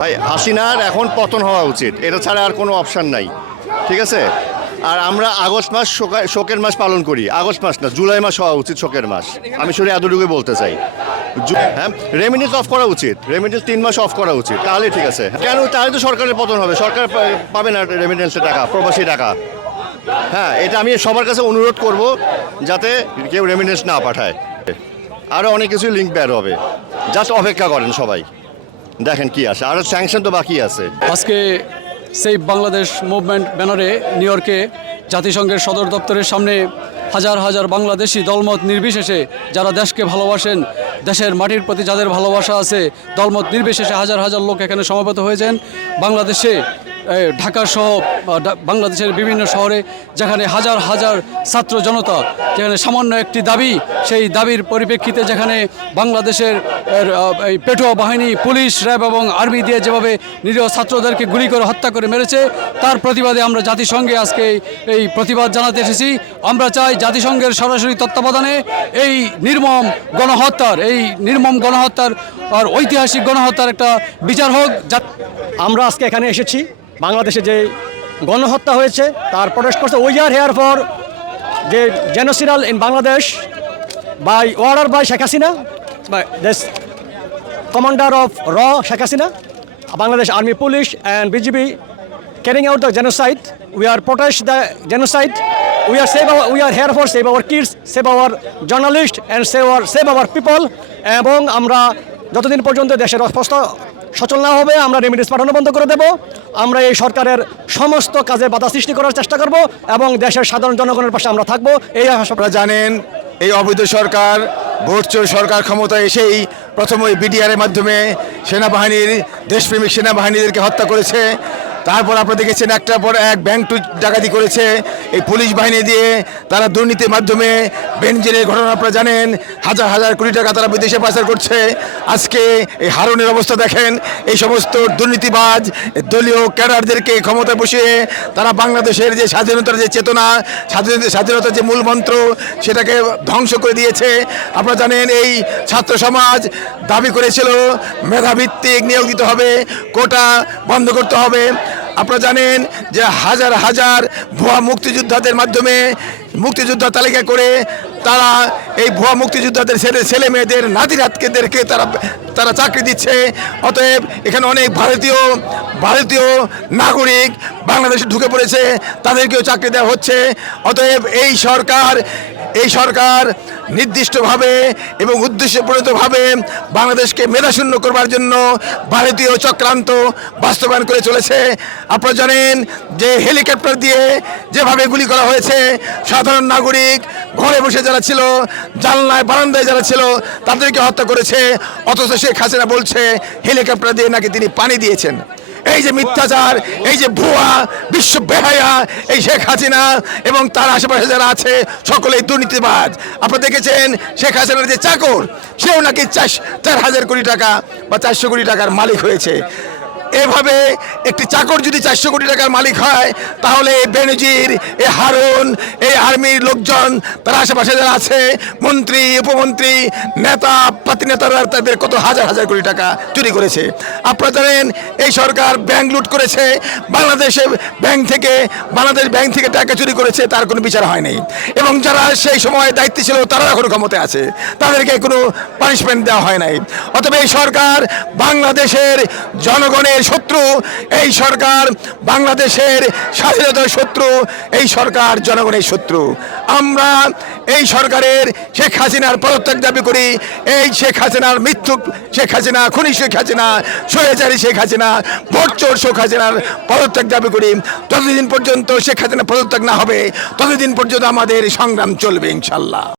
ভাই, হাসিনার এখন পতন হওয়া উচিত। এটা ছাড়া আর কোনো অপশান নাই। ঠিক আছে? আর আমরা আগস্ট মাস শোকা- শোকের মাস পালন করি। আগস্ট মাস না, জুলাই মাস হওয়া উচিত শোকের মাস। আমি শুনে এতটুকুই বলতে চাই। হ্যাঁ? রেমিডেন্স অফ করা উচিত। রেমিডেন্স তিন মাস অফ করা উচিত। তাহলে ঠিক আছে। কেন? তাহলে তো সরকারের পতন হবে। সরকার পাবে না রেমিডেন্সের টাকা, প্রবাসী টাকা। হ্যাঁ এটা আমি সবার কাছে অনুরোধ করব যাতে কেউ রেমিডেন্স না পাঠায়। আরও অনেক কিছুই লিঙ্ক বের হবে। জাস্ট অপেক্ষা করেন সবাই। দেখেন কি আছে। আরও স্যাংশন তো বাকি আছে। আজকে সেই বাংলাদেশ মুভমেন্ট ব্যানারে নিউ ইয়র্কে জাতিসংঘের সদর দপ্তরের সামনে হাজার হাজার বাংলাদেশি দলমত নির্বিশেষে যারা দেশকে ভালোবাসেন, দেশের মাটির প্রতি যাদের ভালোবাসা আছে, দলমত নির্বিশেষে হাজার হাজার লোক এখানে সমাবেত হয়েছেন। বাংলাদেশে ঢাকা সহ বাংলাদেশের বিভিন্ন শহরে যেখানে হাজার হাজার ছাত্র জনতা, যেখানে সামান্য একটি দাবি, সেই দাবির পরিপ্রেক্ষিতে যেখানে বাংলাদেশের এই পেটোয়া বাহিনী, পুলিশ, র্যাব এবং আর্মি দিয়ে যেভাবে নিরীহ ছাত্রদেরকে গুলি করে হত্যা করে মেরেছে, তার প্রতিবাদে আমরা জাতিসংঘে আজকে এই প্রতিবাদ জানাতে এসেছি। আমরা চাই জাতিসংঘের সরাসরি তত্ত্বাবধানে এই নির্মম গণহত্যার, এই নির্মম গণহত্যার আর ঐতিহাসিক গণহত্যার একটা বিচার হোক যা- আমরা আজকে এখানে এসেছি বাংলাদেশে যে গণহত্যা হয়েছে তার প্রটেস্ট করতে we are here for the genocidal in Bangladesh by order by Sheikh Hasina by commander of R Sheikh Hasina Bangladesh army police and BGB carrying out the genocide. We are protest the genocide. We are save our, we are here for save our kids, save our journalists and save our save our people. এবং আমরা যতদিন পর্যন্ত দেশের অস্পষ্ট সচল না হবে, আমরা রেমিডিস পাঠানো বন্ধ করে দেব। আমরা এই সরকারের সমস্ত কাজে বাধা সৃষ্টি করার চেষ্টা করব এবং দেশের সাধারণ জনগণের পাশে আমরা থাকব। এই আপনারা জানেন, এই অবৈধ সরকার, ভোটচোর সরকার ক্ষমতায় এসেই প্রথম ওই বিডিআরের মাধ্যমে সেনাবাহিনীর, দেশপ্রেমিক সেনাবাহিনীদেরকে হত্যা করেছে। তারপর আপনারা দেখেছেন একটার পর এক ব্যাংক টু ডাকাতি করেছে। এই পুলিশ বাহিনী দিয়ে তারা দুর্নীতির মাধ্যমে বেনজিনের ঘটনা আপনারা জানেন। হাজার হাজার কোটি টাকা তারা বিদেশে পাচার করছে। আজকে এই হারনের অবস্থা দেখেন। এই সমস্ত দুর্নীতিবাজ দলীয় ক্যাডারদেরকে ক্ষমতায় বসিয়ে তারা বাংলাদেশের যে স্বাধীনতার যে চেতনা স্বাধীনতা স্বাধীনতার যে মূল মন্ত্র, সেটাকে ধ্বংস করে দিয়েছে। আপনারা জানেন, এই ছাত্র সমাজ দাবি করেছিল, মেধাভিত্তিক নিয়োগ দিতে হবে, কোটা বন্ধ করতে হবে। আপনারা জানেন যে হাজার হাজার ভুয়া মুক্তিযোদ্ধাদের মাধ্যমে মুক্তিযোদ্ধা তালিকা করে তারা এই ভুয়া মুক্তিযোদ্ধাদের ছেলে ছেলে মেয়েদের নাতি নাতকেদেরকে তারা তারা চাকরি দিচ্ছে। অতএব এখানে অনেক ভারতীয় ভারতীয় নাগরিক বাংলাদেশে ঢুকে পড়েছে। তাদেরকেও চাকরি দেওয়া হচ্ছে। অতএব এই সরকার এই সরকার নির্দিষ্টভাবে এবং উদ্দেশ্যপ্রণীতভাবে বাংলাদেশকে মেধাশূন্য করবার জন্য ভারতীয় চক্রান্ত বাস্তবায়ন করে চলেছে। আপনারা জানেন যে হেলিকপ্টার দিয়ে যেভাবে গুলি করা হয়েছে, সাধারণ নাগরিক ঘরে বসে যারা ছিল, জানলায় বারান্দায় যারা ছিল, তাদেরকে হত্যা করেছে। অথচ শেখ হাসিনা বলছে, হেলিকপ্টার দিয়ে নাকি তিনি পানি দিয়েছেন। এই যে মিথ্যাচার, এই যে ভুয়া, বিশ্ব বেহায়া, এই শেখ হাসিনা এবং তার আশেপাশে যারা আছে, সকলেই দুর্নীতিবাজ। আপনারা দেখেছেন শেখ হাসিনার যে চাকর, সেও নাকি চার হাজার কোটি টাকা বা চারশো কোটি টাকার মালিক হয়েছে। এভাবে একটি চাকর যদি চারশো কোটি টাকার মালিক হয়, তাহলে এই বেনজির এই হারুন, এই আর্মির লোকজন, তার আশেপাশে যারা আছে, মন্ত্রী, উপমন্ত্রী, নেতা, পাতি নেতারা তাদের কত হাজার হাজার কোটি টাকা চুরি করেছে। আপনারা জানেন, এই সরকার ব্যাংক লুট করেছে বাংলাদেশে ব্যাংক থেকে, বাংলাদেশ ব্যাংক থেকে টাকা চুরি করেছে, তার কোনো বিচার হয়নি এবং যারা সেই সময় দায়িত্ব ছিল, তারা এখনও ক্ষমতায় আছে। তাদেরকে কোনো পানিশমেন্ট দেওয়া হয় নাই। অতএব এই সরকার বাংলাদেশের জনগণের শত্রু, এই সরকার বাংলাদেশের স্বাধীনতার শত্রু, এই সরকার জনগণের শত্রু। আমরা এই সরকারের শেখ হাসিনার পদত্যাগ দাবি করি, এই শেখ হাসিনার মৃত্যু শেখ হাসিনা, খুনি শেখ হাসিনা, স্বৈরাচারী শেখ হাসিনা ভোটচোর শেখ হাসিনার পদত্যাগ দাবি করি। ততদিন পর্যন্ত শেখ হাসিনা পদত্যাগ না হবে, ততদিন পর্যন্ত আমাদের সংগ্রাম চলবে ইনশাল্লাহ